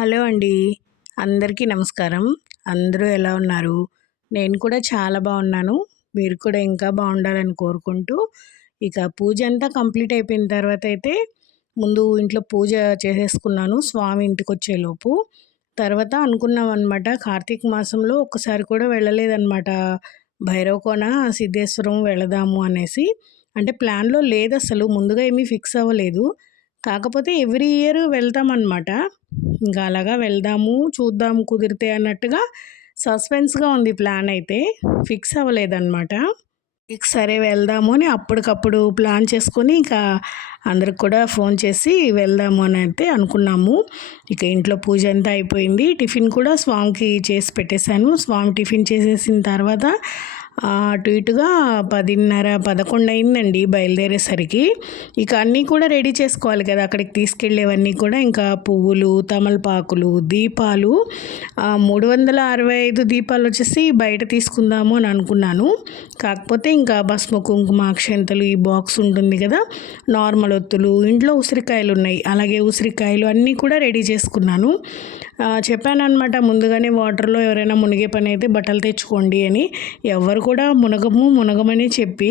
Hello అండి. అందరికీ నమస్కారం. అందరూ ఎలా ఉన్నారు? నేను కూడా చాలా బాగున్నాను. మీరు కూడా ఇంకా బాగుండాలని కోరుకుంటూ ఇక పూజ అంతా కంప్లీట్ అయిపోయిన తర్వాత అయితే ముందు ఇంట్లో పూజ చేసేసుకున్నాను. స్వామి ఇంటికి వచ్చేలోపు. తర్వాత అనుకున్నాం అనమాట కార్తీక మాసంలో ఒక్కసారి కూడా వెళ్ళలేదన్నమాట. భైరవకోన సిద్ధేశ్వరం వెళదాము అనేసి. అంటే ప్లాన్లో లేదు అసలు ముందుగా ఏమీ ఫిక్స్ అవ్వలేదు. కాకపోతే ఎవ్రీ ఇయర్ వెళ్తామన్నమాట. ఇంకా అలాగా వెళ్దాము చూద్దాము కుదిరితే అన్నట్టుగా సస్పెన్స్గా ఉంది ప్లాన్ అయితే. ఫిక్స్ అవ్వలేదన్నమాట. ఇక సరే వెళ్దాము అని అప్పటికప్పుడు ప్లాన్ చేసుకొని ఇంకా అందరికి కూడా ఫోన్ చేసి వెళ్దాము అని అయితే అనుకున్నాము. ఇక ఇంట్లో పూజ అంతా అయిపోయింది. టిఫిన్ కూడా స్వామికి చేసి పెట్టేశాను. స్వామి టిఫిన్ చేసేసిన తర్వాత అటు ఇటుగా పదిన్నర పదకొండు అయిందండి బయలుదేరేసరికి. ఇక అన్నీ కూడా రెడీ చేసుకోవాలి కదా అక్కడికి తీసుకెళ్ళేవన్నీ కూడా. ఇంకా పువ్వులు తమలపాకులు దీపాలు మూడు వందల అరవై ఐదు దీపాలు వచ్చేసి బయట తీసుకుందాము అని అనుకున్నాను. కాకపోతే ఇంకా భస్మ కుంకుమ అక్షంతలు ఈ బాక్స్ ఉంటుంది కదా నార్మల్ ఒత్తులు ఇంట్లో ఉసిరికాయలు ఉన్నాయి అలాగే ఉసిరికాయలు అన్నీ కూడా రెడీ చేసుకున్నాను. చెప్పాను అనమాట ముందుగానే వాటర్లో ఎవరైనా మునిగే పని అయితే బట్టలు తెచ్చుకోండి అని. ఎవరు కూడా మునగము మునగమని చెప్పి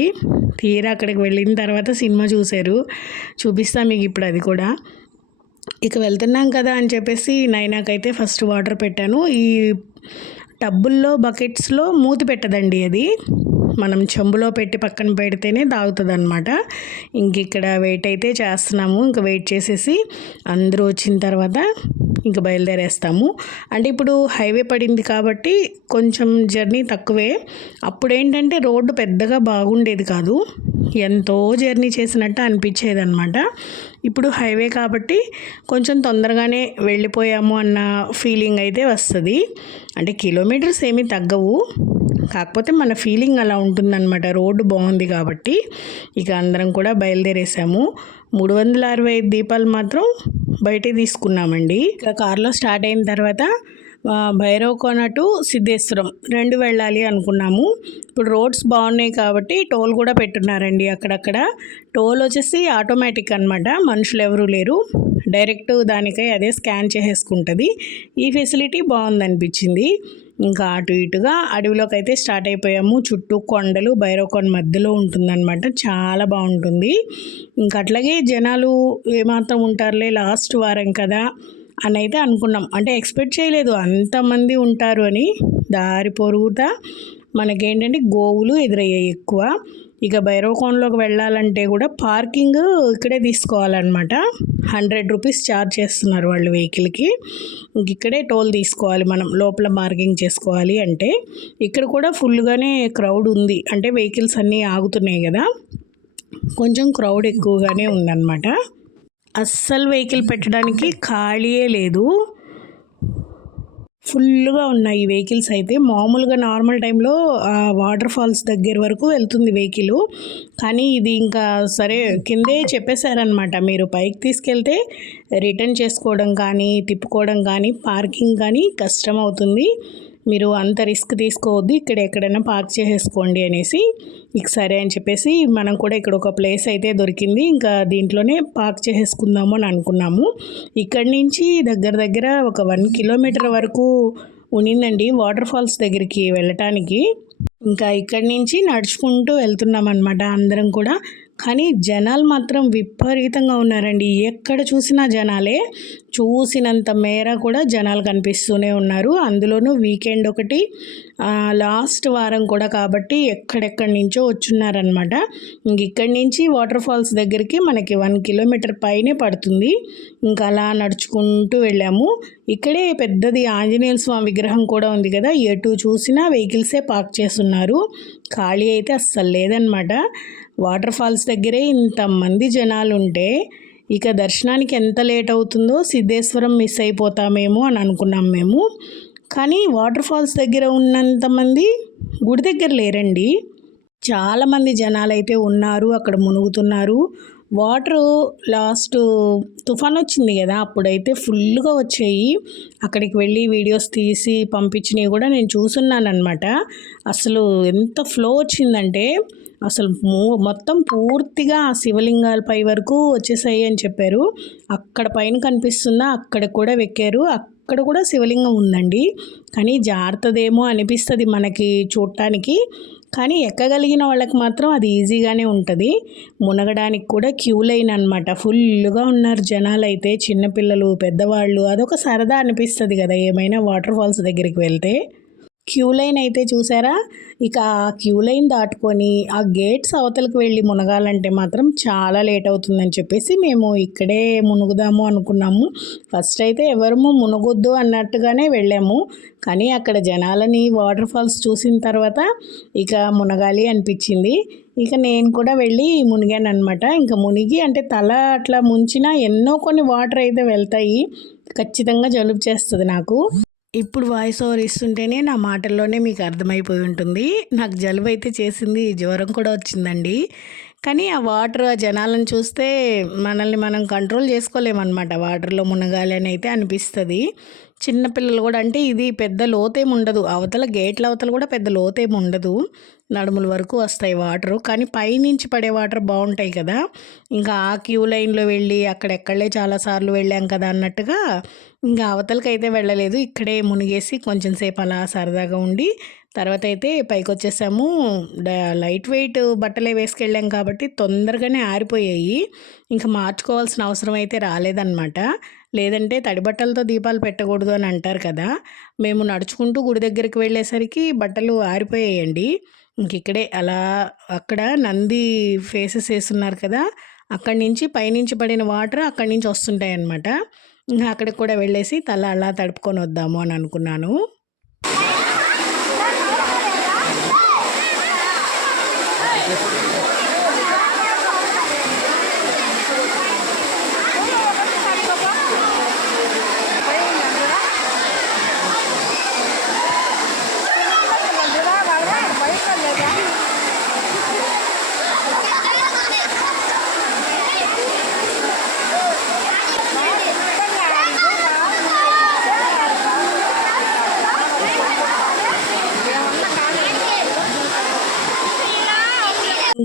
తీరా అక్కడికి వెళ్ళిన తర్వాత సినిమా చూశారు. చూపిస్తా మీకు ఇప్పుడు అది కూడా. ఇక వెళ్తున్నాం కదా అని చెప్పేసి నైనాకైతే ఫస్ట్ వాటర్ పెట్టాను. ఈ టబ్బుల్లో బకెట్స్లో మూతి పెట్టదండి అది. మనం చెంబులో పెట్టి పక్కన పెడితేనే తాగుతుంది అనమాట ఇంక ఇక్కడ వెయిట్ అయితే చేస్తున్నాము. ఇంకా వెయిట్ చేసేసి అందరూ వచ్చిన తర్వాత ఇంకా బయలుదేరేస్తాము. అంటే ఇప్పుడు హైవే పడింది కాబట్టి కొంచెం జర్నీ తక్కువే. అప్పుడు ఏంటంటే రోడ్డు పెద్దగా బాగుండేది కాదు. ఎంతో జర్నీ చేసినట్టు అనిపించేది అనమాట ఇప్పుడు హైవే కాబట్టి కొంచెం తొందరగానే వెళ్ళిపోయాము అన్న ఫీలింగ్ అయితే వస్తుంది. అంటే కిలోమీటర్స్ ఏమీ తగ్గవు. కాకపోతే మన ఫీలింగ్ అలా ఉంటుందన్నమాట. రోడ్డు బాగుంది కాబట్టి ఇక అందరం కూడా బయలుదేరేసాము. మూడు వందల అరవై ఐదు దీపాలు మాత్రం బయటే తీసుకున్నామండి. ఇక కార్లో స్టార్ట్ అయిన తర్వాత భైరవ్ కోన టు సిద్ధేశ్వరం. రెండు వెళ్ళాలి అనుకున్నాము. ఇప్పుడు రోడ్స్ బాగున్నాయి కాబట్టి టోల్ కూడా పెట్టున్నారండి అక్కడక్కడ. టోల్ వచ్చేసి ఆటోమేటిక్ అనమాట మనుషులు ఎవరూ లేరు. డైరెక్ట్ దానికై అదే స్కాన్ చేసేసుకుంటుంది. ఈ ఫెసిలిటీ బాగుందనిపించింది. ఇంకా అటు ఇటుగా అడవిలోకి అయితే స్టార్ట్ అయిపోయాము. చుట్టూ కొండలు భైరవకొండ మధ్యలో ఉంటుందన్నమాట. చాలా బాగుంటుంది. ఇంకా అట్లాగే జనాలు ఏమాత్రం ఉంటారులే. లాస్ట్ వారం కదా. అని అయితే అనుకున్నాం. అంటే ఎక్స్పెక్ట్ చేయలేదు. అంతమంది ఉంటారు అని దారి పొరుగుతా మనకేంటంటే గోవులు ఎదురయ్యాయి ఎక్కువ. ఇక భైరవకోనలోకి వెళ్ళాలంటే కూడా పార్కింగ్ ఇక్కడే తీసుకోవాలన్నమాట. హండ్రెడ్ రూపీస్ ఛార్జ్ చేస్తున్నారు వాళ్ళు వెహికల్కి. ఇక్కడే టోల్ తీసుకోవాలి మనం. లోపల మార్కింగ్ చేసుకోవాలి అంటే. ఇక్కడ కూడా ఫుల్గానే క్రౌడ్ ఉంది. అంటే వెహికల్స్ అన్నీ ఆగుతున్నాయి కదా. కొంచెం క్రౌడ్ ఎక్కువగానే ఉందన్నమాట. అస్సలు వెహికల్ పెట్టడానికి ఖాళీయే లేదు. ఫుల్గా ఉన్నాయి వెహికల్స్ అయితే. మామూలుగా నార్మల్ టైంలో వాటర్ ఫాల్స్ దగ్గర వరకు వెళ్తుంది వెహికల్. కానీ ఇది ఇంకా సరే కిందే చెప్పేశారనమాట మీరు పైకి తీసుకెళ్తే రిటర్న్ చేసుకోవడం కానీ తిప్పుకోవడం కానీ పార్కింగ్ కానీ కష్టం అవుతుంది. మీరు అంత రిస్క్ తీసుకోవద్దు ఇక్కడ ఎక్కడైనా పార్క్ చేసేసుకోండి అనేసి ఇక సరే అని చెప్పేసి మనం కూడా ఇక్కడ ఒక ప్లేస్ అయితే దొరికింది. ఇంకా దీంట్లోనే పార్క్ చేసేసుకుందాము అని అనుకున్నాము. ఇక్కడి నుంచి దగ్గర దగ్గర ఒక వన్ కిలోమీటర్ వరకు ఉనిందండి వాటర్ ఫాల్స్ దగ్గరికి వెళ్ళటానికి. ఇంకా ఇక్కడి నుంచి నడుచుకుంటూ వెళ్తున్నాం అనమాట అందరం కూడా. కానీ జనాలు మాత్రం విపరీతంగా ఉన్నారండి. ఎక్కడ చూసినా జనాలే చూసినంత మేర కూడా జనాలు కనిపిస్తూనే ఉన్నారు. అందులోనూ వీకెండ్ ఒకటి లాస్ట్ వారం కూడా కాబట్టి ఎక్కడెక్కడి నుంచో వచ్చున్నారనమాట ఇంక ఇక్కడి నుంచి వాటర్ ఫాల్స్ దగ్గరికి మనకి వన్ కిలోమీటర్ పైనే పడుతుంది. ఇంకా అలా నడుచుకుంటూ వెళ్ళాము. ఇక్కడే పెద్దది ఆంజనేయ స్వామి విగ్రహం కూడా ఉంది కదా ఎటు చూసినా వెహికల్సే పార్క్ చేస్తున్నారు. ఖాళీ అయితే అస్సలు లేదనమాట వాటర్ ఫాల్స్ దగ్గరే ఇంతమంది జనాలు ఉంటే ఇక దర్శనానికి ఎంత లేట్ అవుతుందో సిద్ధేశ్వరం మిస్ అయిపోతామేమో అని అనుకున్నాం మేము. కానీ వాటర్ ఫాల్స్ దగ్గర ఉన్నంతమంది గుడి దగ్గర లేరండి. చాలామంది జనాలు అయితే ఉన్నారు అక్కడ మునుగుతున్నారు. వాటర్ లాస్ట్ తుఫాన్ వచ్చింది కదా అప్పుడైతే ఫుల్గా వచ్చాయి. అక్కడికి వెళ్ళి వీడియోస్ తీసి పంపించినవి కూడా నేను చూసున్నాను అనమాట అసలు ఎంత ఫ్లో వచ్చిందంటే అసలు మూ- మొత్తం పూర్తిగా ఆ శివలింగాల పై వరకు వచ్చేసాయి అని చెప్పారు. అక్కడ పైన కనిపిస్తుందా అక్కడ కూడా వెక్కారు. అక్కడ కూడా శివలింగం ఉందండి. కానీ జాగ్రత్తదేమో అనిపిస్తుంది మనకి చూడటానికి. కానీ ఎక్కగలిగిన వాళ్ళకి మాత్రం అది ఈజీగానే ఉంటుంది. మునగడానికి కూడా క్యూ లైన్ అనమాట ఫుల్గా ఉన్నారు జనాలు అయితే చిన్నపిల్లలు పెద్దవాళ్ళు. అదొక సరదా అనిపిస్తుంది కదా ఏమైనా వాటర్ ఫాల్స్ దగ్గరికి వెళ్తే. క్యూ లైన్ అయితే చూసారా? ఇక ఆ క్యూ లైన్ దాటుకొని ఆ గేట్స్ అవతలకు వెళ్ళి మునగాలంటే మాత్రం చాలా లేట్ అవుతుందని చెప్పేసి మేము ఇక్కడే మునుగుదాము అనుకున్నాము. ఫస్ట్ అయితే ఎవరము మునుగొద్దు అన్నట్టుగానే వెళ్ళాము. కానీ అక్కడ జనాలని వాటర్ ఫాల్స్ చూసిన తర్వాత ఇక మునగాలి అనిపించింది. ఇక నేను కూడా వెళ్ళి మునిగాను అనమాట ఇంకా మునిగి అంటే తల అట్లా ముంచినా ఎన్నో కొన్ని వాటర్ అయితే వెళ్తాయి. ఖచ్చితంగా జలుబు చేస్తుంది నాకు. ఇప్పుడు వాయిస్ ఓవర్ ఇస్తుంటేనే నా మాటల్లోనే మీకు అర్థమైపోయి ఉంటుంది. నాకు జలుబు అయితే చేసింది జ్వరం కూడా వచ్చిందండి. కానీ ఆ వాటర్ ఆ జనాలను చూస్తే మనల్ని మనం కంట్రోల్ చేసుకోలేమన్నమాట. వాటర్లో మునగాలి అని అయితే అనిపిస్తుంది. చిన్నపిల్లలు కూడా అంటే ఇది పెద్ద లోతేం ఉండదు. అవతల గేట్ల అవతల కూడా పెద్ద లోతేం ఉండదు. నడుముల వరకు వస్తాయి వాటరు. కానీ పైనుంచి పడే వాటర్ బాగుంటాయి కదా. ఇంకా ఆ క్యూ లైన్లో వెళ్ళి అక్కడెక్కడే చాలాసార్లు వెళ్ళాం కదా అన్నట్టుగా ఇంకా అవతలకి అయితే వెళ్ళలేదు. ఇక్కడే మునిగేసి కొంచెం సేపు అలా సరదాగా ఉండి తర్వాత అయితే పైకి వచ్చేసాము లైట్ వెయిట్ బట్టలే వేసుకెళ్ళాం కాబట్టి తొందరగానే ఆరిపోయాయి. ఇంకా మార్చుకోవాల్సిన అవసరం అయితే రాలేదన్నమాట. లేదంటే తడి బట్టలతో దీపాలు పెట్టకూడదు అని అంటారు కదా. మేము నడుచుకుంటూ గుడి దగ్గరికి వెళ్ళేసరికి బట్టలు ఆరిపోయాయండి. ఇంక ఇక్కడే అలా అక్కడ నంది ఫేసెస్ వేస్తున్నారు కదా అక్కడి నుంచి పైనుంచి పడిన వాటర్ అక్కడి నుంచి వస్తుంటాయి అన్నమాట ఇంకా అక్కడికి కూడా వెళ్ళేసి తల అలా తడుపుకొని వద్దాము అని అనుకున్నాను.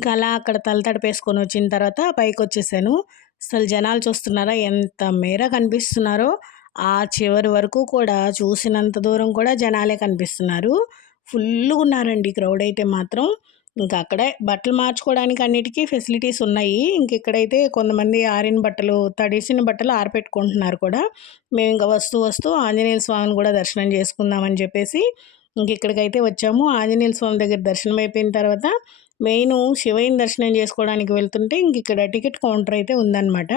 ఇంకా అలా అక్కడ తల తడిపేసుకొని వచ్చిన తర్వాత పైకి వచ్చేసాను అసలు జనాలు చూస్తున్నారా ఎంత మేర కనిపిస్తున్నారో ఆ చివరి వరకు కూడా చూసినంత దూరం కూడా జనాలే కనిపిస్తున్నారు. ఫుల్గా ఉన్నారండి క్రౌడ్ అయితే మాత్రం. ఇంకా అక్కడే బట్టలు మార్చుకోవడానికి అన్నిటికీ ఫెసిలిటీస్ ఉన్నాయి. ఇంక ఇక్కడైతే కొంతమంది ఆరిన బట్టలు తడిసిన బట్టలు ఆరపెట్టుకుంటున్నారు కూడా. మేము ఇంకా వస్తూ వస్తూ ఆంజనేయ స్వామిని కూడా దర్శనం చేసుకుందామని చెప్పేసి ఇంక ఇక్కడికైతే వచ్చాము. ఆంజనేయ స్వామి దగ్గర దర్శనం అయిపోయిన తర్వాత మెయిన్ శివయ్యని దర్శనం చేసుకోవడానికి వెళ్తుంటే ఇంక ఇక్కడ టికెట్ కౌంటర్ అయితే ఉందన్నమాట.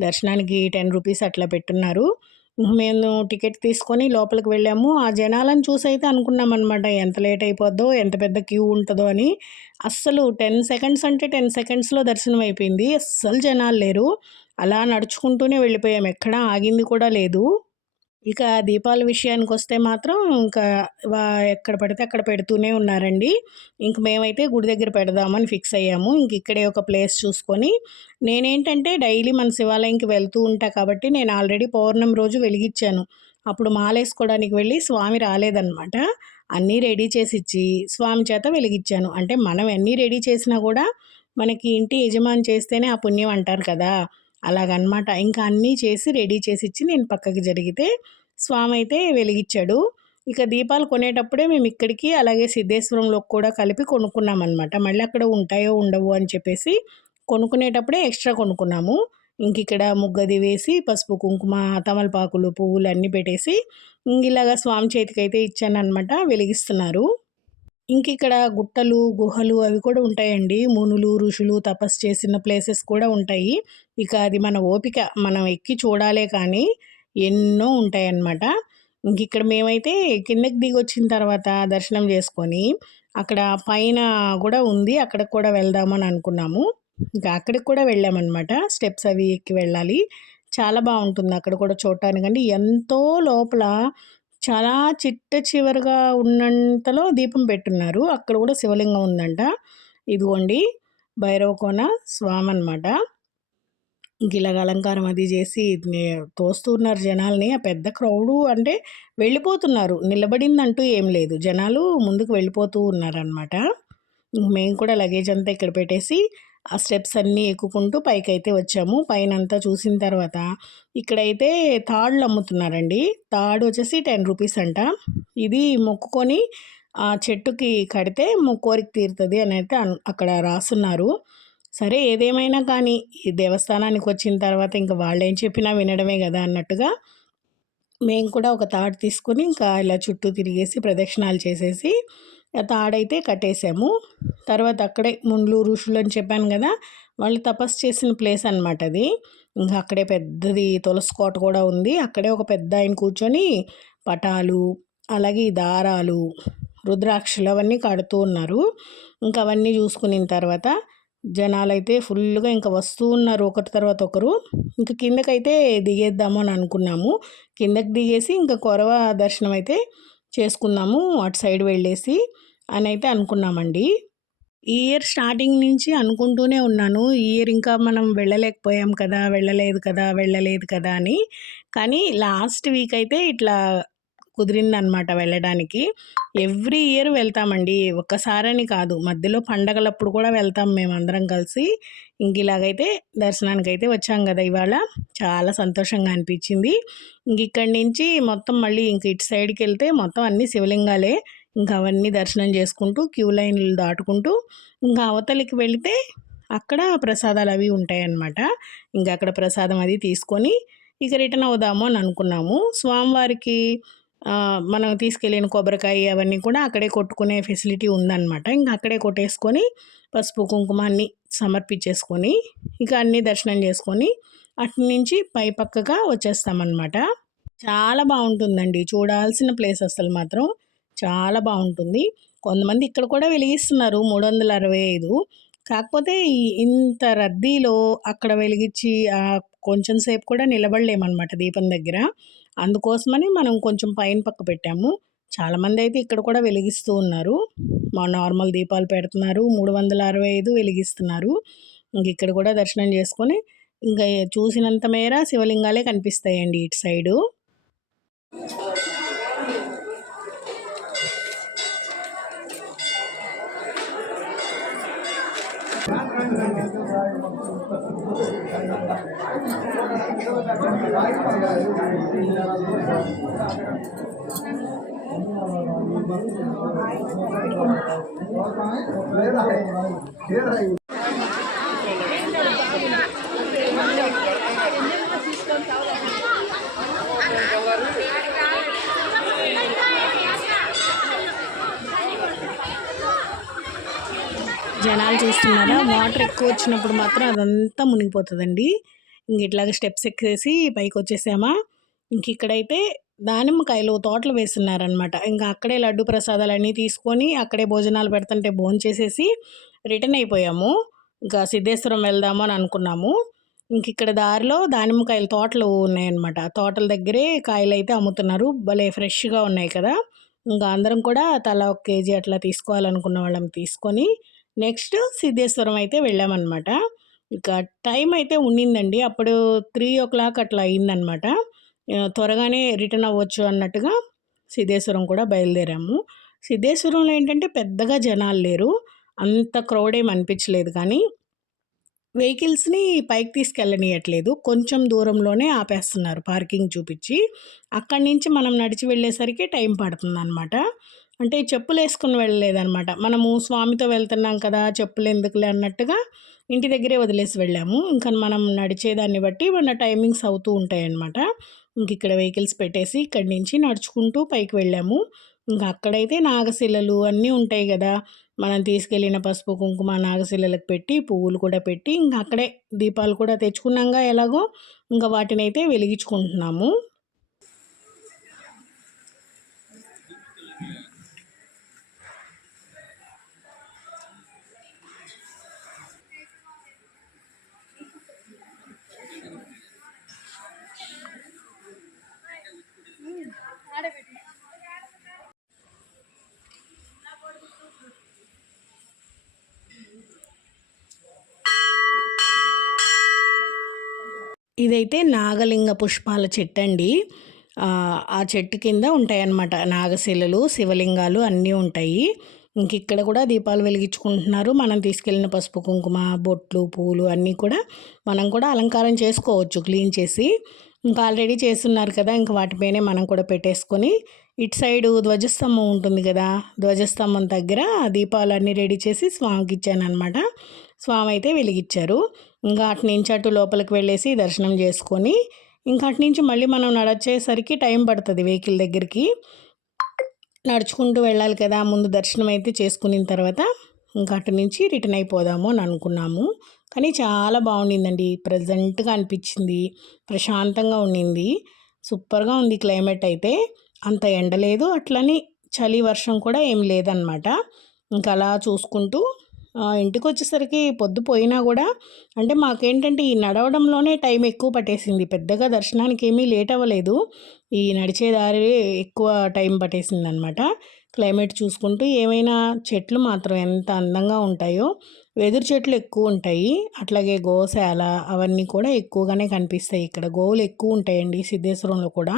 దర్శనానికి టెన్ రూపీస్ అట్లా పెట్టున్నారు. మేము టికెట్ తీసుకొని లోపలికి వెళ్ళాము. ఆ జనాలను చూసి అయితే అనుకున్నాం అనమాట ఎంత లేట్ అయిపోద్దో ఎంత పెద్ద క్యూ ఉంటుందో అని. అస్సలు టెన్ సెకండ్స్ అంటే టెన్ సెకండ్స్లో దర్శనం అయిపోయింది. అస్సలు జనాలు లేరు. అలా నడుచుకుంటూనే వెళ్ళిపోయాము ఎక్కడా ఆగింది కూడా లేదు. ఇక దీపాల విషయానికి వస్తే మాత్రం ఇంకా ఎక్కడ పడితే అక్కడ పెడుతూనే ఉన్నారండి. ఇంక మేమైతే గుడి దగ్గర పెడదామని ఫిక్స్ అయ్యాము. ఇంక ఇక్కడే ఒక ప్లేస్ చూసుకొని నేనేంటంటే డైలీ మన శివాలయంకి వెళ్తూ ఉంటా కాబట్టి నేను ఆల్రెడీ పౌర్ణమి రోజు వెలిగించాను. అప్పుడు మాలేసుకోవడానికి వెళ్ళి స్వామి రాలేదన్నమాట. అన్నీ రెడీ చేసి ఇచ్చి స్వామి చేత వెలిగించాను. అంటే మనం ఎన్ని రెడీ చేసినా కూడా మనకి ఇంటి యజమాని చేస్తేనే ఆ పుణ్యం అంటారు కదా. అలాగనమాట. ఇంకా అన్నీ చేసి రెడీ చేసి ఇచ్చి నేను పక్కకి జరిగితే స్వామి అయితే వెలిగించాడు ఇక దీపాలు కొనేటప్పుడే మేము ఇక్కడికి అలాగే సిద్ధేశ్వరంలో కూడా కలిపి కొనుక్కున్నాం అనమాట మళ్ళీ అక్కడ ఉంటాయో ఉండవు అని చెప్పేసి కొనుక్కునేటప్పుడే ఎక్స్ట్రా కొనుక్కున్నాము. ఇంక ఇక్కడ ముగ్గది వేసి పసుపు కుంకుమ తమలపాకులు పువ్వులు అన్నీ పెట్టేసి ఇంక ఇలాగా స్వామి చేతికి అయితే ఇచ్చాను వెలిగిస్తున్నారు. ఇంక ఇక్కడ గుట్టలు గుహలు అవి కూడా ఉంటాయండి. మునులు ఋషులు తపస్సు చేసిన ప్లేసెస్ కూడా ఉంటాయి. ఇక అది మన ఓపిక. మనం ఎక్కి చూడాలే కానీ ఎన్నో ఉంటాయన్నమాట. ఇంక ఇక్కడ మేమైతే కిందకి దిగి వచ్చిన తర్వాత దర్శనం చేసుకొని అక్కడ పైన కూడా ఉంది. అక్కడికి కూడా వెళ్దామని అనుకున్నాము. ఇంకా అక్కడికి కూడా వెళ్ళామన్నమాట. స్టెప్స్ అవి ఎక్కి వెళ్ళాలి. చాలా బాగుంటుంది అక్కడ కూడా చూడటానికండి ఎంతో లోపల చాలా చిట్ట చివరిగా ఉన్నంతలో దీపం పెట్టున్నారు. అక్కడ కూడా శివలింగం ఉందంట. ఇదిగోండి భైరవకోన స్వామి అనమాట ఇలాగ అలంకారం అది చేసి తోస్తున్నారు జనాల్ని. ఆ పెద్ద క్రౌడు అంటే వెళ్ళిపోతున్నారు. నిలబడిందంటూ ఏం లేదు. జనాలు ముందుకు వెళ్ళిపోతూ ఉన్నారనమాట మేము కూడా లగేజ్ అంతా ఇక్కడ పెట్టేసి ఆ స్టెప్స్ అన్నీ ఎక్కుకుంటూ పైకైతే వచ్చాము. పైన అంతా చూసిన తర్వాత ఇక్కడైతే తాడులు అమ్ముతున్నారండి. తాడు వచ్చేసి టెన్ రూపీస్ అంట. ఇది మొక్కుకొని ఆ చెట్టుకి కడితే కోరిక తీరుతుంది అని అయితే అక్కడ రాసున్నారు. సరే ఏదేమైనా కానీ ఈ దేవస్థానానికి వచ్చిన తర్వాత ఇంకా వాళ్ళు ఏం చెప్పినా వినడమే కదా అన్నట్టుగా మేము కూడా ఒక తాడు తీసుకొని ఇంకా ఇలా చుట్టూ తిరిగేసి ప్రదక్షిణాలు చేసేసి తాడైతే కట్టేసాము. తర్వాత అక్కడే ముండ్లు ఋషులు అని చెప్పాను కదా వాళ్ళు తపస్సు చేసిన ప్లేస్ అనమాట అది. ఇంకా అక్కడే పెద్దది తులసి కోట కూడా ఉంది. అక్కడే ఒక పెద్ద ఆయన కూర్చొని పటాలు అలాగే దారాలు రుద్రాక్షలు అవన్నీ కడుతూ ఉన్నారు. ఇంకా అవన్నీ చూసుకున్న తర్వాత జనాలైతే ఫుల్గా ఇంకా వస్తూ ఉన్నారు ఒకటి తర్వాత ఒకరు. ఇంకా కిందకైతే దిగేద్దాము అని అనుకున్నాము. కిందకి దిగేసి ఇంకా కొరవ దర్శనం అయితే చేసుకున్నాము అటు సైడ్ వెళ్ళేసి అని అయితే అనుకున్నామండి. ఈ ఇయర్ స్టార్టింగ్ నుంచి అనుకుంటూనే ఉన్నాను ఈ ఇయర్ ఇంకా మనం వెళ్ళలేకపోయాం కదా వెళ్ళలేదు కదా వెళ్ళలేదు కదా అని. కానీ లాస్ట్ వీక్ అయితే ఇట్లా కుదిరిందనమాట వెళ్ళడానికి. ఎవ్రీ ఇయర్ వెళ్తామండి ఒక్కసారని కాదు. మధ్యలో పండగలప్పుడు కూడా వెళ్తాం మేము అందరం కలిసి. ఇంక ఇలాగైతే దర్శనానికి అయితే వచ్చాం కదా ఇవాళ. చాలా సంతోషంగా అనిపించింది. ఇంక ఇక్కడి నుంచి మొత్తం మళ్ళీ ఇంక ఇటు సైడ్కి వెళ్తే మొత్తం అన్ని శివలింగాలే. ఇంకా అవన్నీ దర్శనం చేసుకుంటూ క్యూ లైన్లు దాటుకుంటూ ఇంకా అవతలికి వెళితే అక్కడ ప్రసాదాలు అవి ఉంటాయన్నమాట. ఇంకా అక్కడ ప్రసాదం అది తీసుకొని ఇక రిటర్న్ అవుదాము అని అనుకున్నాము. స్వామివారికి మనం తీసుకెళ్ళిన కొబ్బరికాయ అవన్నీ కూడా అక్కడే కొట్టుకునే ఫెసిలిటీ ఉందన్నమాట. ఇంకా అక్కడే కొట్టేసుకొని పసుపు కుంకుమ అన్నీ సమర్పించేసుకొని ఇక అన్నీ దర్శనం చేసుకొని అటు నుంచి పై పక్కగా వచ్చేస్తామన్నమాట. చాలా బాగుంటుందండి. చూడాల్సిన ప్లేస్ అసలు మాత్రం చాలా బాగుంటుంది. కొంతమంది ఇక్కడ కూడా వెలిగిస్తున్నారు మూడు వందల అరవై ఐదు. కాకపోతే ఇంత రద్దీలో అక్కడ వెలిగించి కొంచెం సేపు కూడా నిలబడలేమన్నమాట దీపం దగ్గర. అందుకోసమని మనం కొంచెం పైన పక్క పెట్టాము. చాలామంది అయితే ఇక్కడ కూడా వెలిగిస్తూ ఉన్నారు. మా నార్మల్ దీపాలు పెడుతున్నారు. మూడు వందల అరవై ఐదు వెలిగిస్తున్నారు. ఇంక ఇక్కడ కూడా దర్శనం చేసుకొని ఇంకా చూసినంత మేర శివలింగాలే కనిపిస్తాయండి ఇటు సైడు. జనాలు చూస్తున్నారా? వాటర్ ఎక్కువ వచ్చినప్పుడు మాత్రం అదంతా మునిగిపోతుందండి. ఇంక ఇట్లాగ స్టెప్స్ ఎక్కేసి పైకి వచ్చేసామా ఇంక ఇక్కడైతే దానిమ్మకాయలు తోటలు వేస్తున్నారనమాట ఇంకా అక్కడే లడ్డు ప్రసాదాలు అన్నీ తీసుకొని అక్కడే భోజనాలు పెడుతుంటే భోజనం చేసేసి రిటర్న్ అయిపోయాము. ఇంకా సిద్ధేశ్వరం వెళ్దాము అని అనుకున్నాము. ఇంక ఇక్కడ దారిలో దానిమ్మకాయల తోటలు ఉన్నాయన్నమాట. తోటల దగ్గరే కాయలు అయితే అమ్ముతున్నారు. భలే ఫ్రెష్గా ఉన్నాయి కదా. ఇంకా అందరం కూడా తల ఒక కేజీ అట్లా తీసుకోవాలనుకున్న వాళ్ళం తీసుకొని నెక్స్ట్ సిద్ధేశ్వరం అయితే వెళ్ళామన్నమాట. ఇక టైం అయితే ఉండిందండి. అప్పుడు త్రీ ఓ క్లాక్ అట్లా అయిందనమాట. త్వరగానే రిటర్న్ అవ్వచ్చు అన్నట్టుగా సిద్ధేశ్వరం కూడా బయలుదేరాము. సిద్ధేశ్వరంలో ఏంటంటే పెద్దగా జనాలు లేరు. అంత క్రౌడ్ ఏం అనిపించలేదు కానీ వెహికల్స్ని పైకి తీసుకెళ్ళనియట్లేదు. కొంచెం దూరంలోనే ఆపేస్తున్నారు. పార్కింగ్ చూపించి. అక్కడి నుంచి మనం నడిచి వెళ్ళేసరికి టైం పడుతుంది అనమాట అంటే చెప్పులు వేసుకుని వెళ్ళలేదన్నమాట. మనము స్వామితో వెళ్తున్నాం కదా చెప్పులు ఎందుకులే అన్నట్టుగా ఇంటి దగ్గరే వదిలేసి వెళ్ళాము. ఇంకా మనం నడిచేదాన్ని బట్టి మన టైమింగ్స్ అవుతూ ఉంటాయన్నమాట. ఇంక ఇక్కడ వెహికల్స్ పెట్టేసి ఇక్కడి నుంచి నడుచుకుంటూ పైకి వెళ్ళాము. ఇంకా అక్కడైతే నాగశిలలు అన్నీ ఉంటాయి కదా మనం తీసుకెళ్ళిన పసుపు కుంకుమ నాగశిలలకు పెట్టి పువ్వులు కూడా పెట్టి ఇంకా అక్కడే దీపాలు కూడా తెచ్చుకున్నాగా ఎలాగో ఇంకా వాటిని అయితే వెలిగించుకుంటున్నాము. ఇదైతే నాగలింగ పుష్పాల చెట్టు అండి ఆ చెట్టు కింద ఉంటాయన్నమాట నాగశిలలు శివలింగాలు అన్నీ ఉంటాయి. ఇంక ఇక్కడ కూడా దీపాలు వెలిగించుకుంటున్నారు. మనం తీసుకెళ్ళిన పసుపు కుంకుమ బొట్లు పూలు అన్నీ కూడా మనం కూడా అలంకారం చేసుకోవచ్చు క్లీన్ చేసి. ఇంకా ఆల్రెడీ చేస్తున్నారు కదా ఇంకా వాటిపైనే మనం కూడా పెట్టేసుకొని. ఇటు సైడు ధ్వజస్తంభం ఉంటుంది కదా ధ్వజస్తంభం దగ్గర దీపాలు అన్నీ రెడీ చేసి స్వామికి ఇచ్చాను అనమాట స్వామి అయితే వెలిగించారు ఇంకా అటు నుంచి అటు లోపలికి వెళ్ళేసి దర్శనం చేసుకొని ఇంకా అటు నుంచి మళ్ళీ మనం నడచేసరికి టైం పడుతుంది వెహికల్ దగ్గరికి. నడుచుకుంటూ వెళ్ళాలి కదా ముందు దర్శనం అయితే చేసుకున్న తర్వాత ఇంకా అటు నుంచి రిటర్న్ అయిపోదాము అని అనుకున్నాము. కానీ చాలా బాగుండిందండి. ప్రజెంట్గా అనిపించింది. ప్రశాంతంగా ఉండింది. సూపర్గా ఉంది క్లైమేట్ అయితే. అంత ఎండ లేదు. అట్లని చలి వర్షం కూడా ఏం లేదనమాట ఇంకా అలా చూసుకుంటూ ఇంటికి వచ్చేసరికి పొద్దు పోయినా కూడా అంటే మాకేంటంటే ఈ నడవడంలోనే టైం ఎక్కువ పట్టేసింది. పెద్దగా దర్శనానికి ఏమీ లేట్ అవ్వలేదు. ఈ నడిచే దారి ఎక్కువ టైం పట్టేసింది అనమాట క్లైమేట్ చూసుకుంటూ ఏమైనా చెట్లు మాత్రం ఎంత అందంగా ఉంటాయో వెదురు చెట్లు ఎక్కువ ఉంటాయి. అట్లాగే గోశాల అవన్నీ కూడా ఎక్కువగానే కనిపిస్తాయి. ఇక్కడ గోవులు ఎక్కువ ఉంటాయండి సిద్ధేశ్వరంలో కూడా.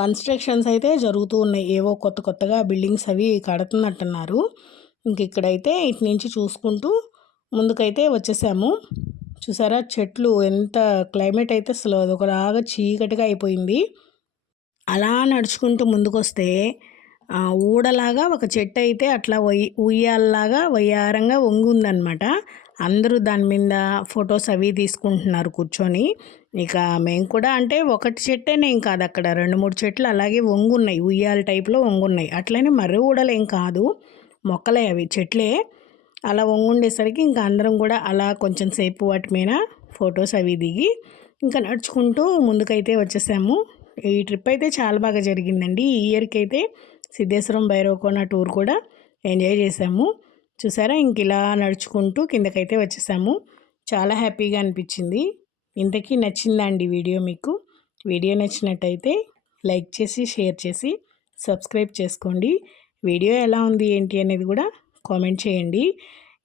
కన్స్ట్రక్షన్స్ అయితే జరుగుతూ ఉన్నాయి. ఏవో కొత్త కొత్తగా బిల్డింగ్స్ అవి కడుతున్నట్టున్నారు. ఇంక ఇక్కడైతే ఇటు నుంచి చూసుకుంటూ ముందుకైతే వచ్చేసాము. చూసారా చెట్లు ఎంత క్లైమేట్ అయితే అసలు ఒకలాగా చీకటిగా అయిపోయింది. అలా నడుచుకుంటూ ముందుకొస్తే ఊడలాగా ఒక చెట్టు అయితే అట్లా ఉయ్యాలలాగా వయ్యారంగా వంగి ఉందన్నమాట అందరూ దాని మీద ఫొటోస్ అవి తీసుకుంటున్నారు కూర్చొని. ఇక మేము కూడా అంటే ఒకటి చెట్టేనే ఏం కాదు అక్కడ. రెండు మూడు చెట్లు అలాగే వంగున్నాయి ఉయ్యాల టైప్లో వంగున్నాయి. అట్లనే మర్రి ఊడలేం కాదు. మొక్కలే అవి చెట్లే. అలా వంగుండేసరికి ఇంకా అందరం కూడా అలా కొంచెం సేపు వాటి మీద ఫొటోస్ అవి దిగి ఇంకా నడుచుకుంటూ ముందుకైతే వచ్చేసాము. ఈ ట్రిప్ అయితే చాలా బాగా జరిగిందండి. ఈ ఇయర్కి అయితే సిద్ధేశ్వరం భైరవకోన టూర్ కూడా ఎంజాయ్ చేసాము. చూసారా? ఇంక ఇలా నడుచుకుంటూ కిందకైతే వచ్చేసాము. చాలా హ్యాపీగా అనిపించింది. ఇంతకీ నచ్చిందా అండి వీడియో మీకు? వీడియో నచ్చినట్టయితే లైక్ చేసి షేర్ చేసి సబ్స్క్రైబ్ చేసుకోండి. వీడియో ఎలా ఉంది ఏంటి అనేది కూడా కామెంట్ చేయండి.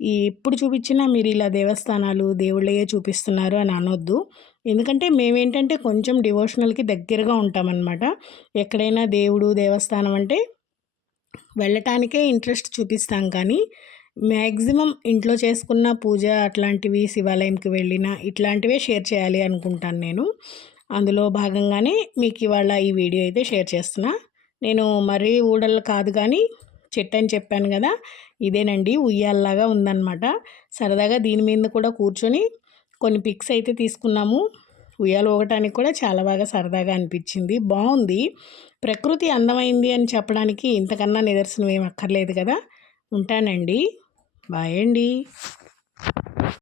ఈ ఇప్పుడు చూపించినా మీరు ఇలా దేవస్థానాలు దేవుళ్ళయే చూపిస్తున్నారు అని అనొద్దు. ఎందుకంటే మేమేంటంటే కొంచెం డివోషనల్కి దగ్గరగా ఉంటామన్నమాట. ఎక్కడైనా దేవుడు దేవస్థానం అంటే వెళ్ళటానికే ఇంట్రెస్ట్ చూపిస్తాం కానీ మ్యాక్సిమం ఇంట్లో చేసుకున్న పూజ అట్లాంటివి శివాలయంకి వెళ్ళిన ఇట్లాంటివే షేర్ చేయాలి అనుకుంటాను నేను. అందులో భాగంగానే మీకు ఇవాళ ఈ వీడియో అయితే షేర్ చేస్తున్నా. నేను మరీ ఊడలు కాదు కానీ చెట్టు అని చెప్పాను కదా ఇదేనండి ఉయ్యాలలాగా ఉందన్నమాట. సరదాగా దీని మీద కూడా కూర్చొని కొన్ని పిక్స్ అయితే తీసుకున్నాము. ఉయ్యాలు ఊగటానికి కూడా చాలా బాగా సరదాగా అనిపించింది. బాగుంది. ప్రకృతి అందమైంది అని చెప్పడానికి ఇంతకన్నా నిదర్శనం ఏం అక్కర్లేదు కదా. ఉంటానండి. బాయ్ అండి.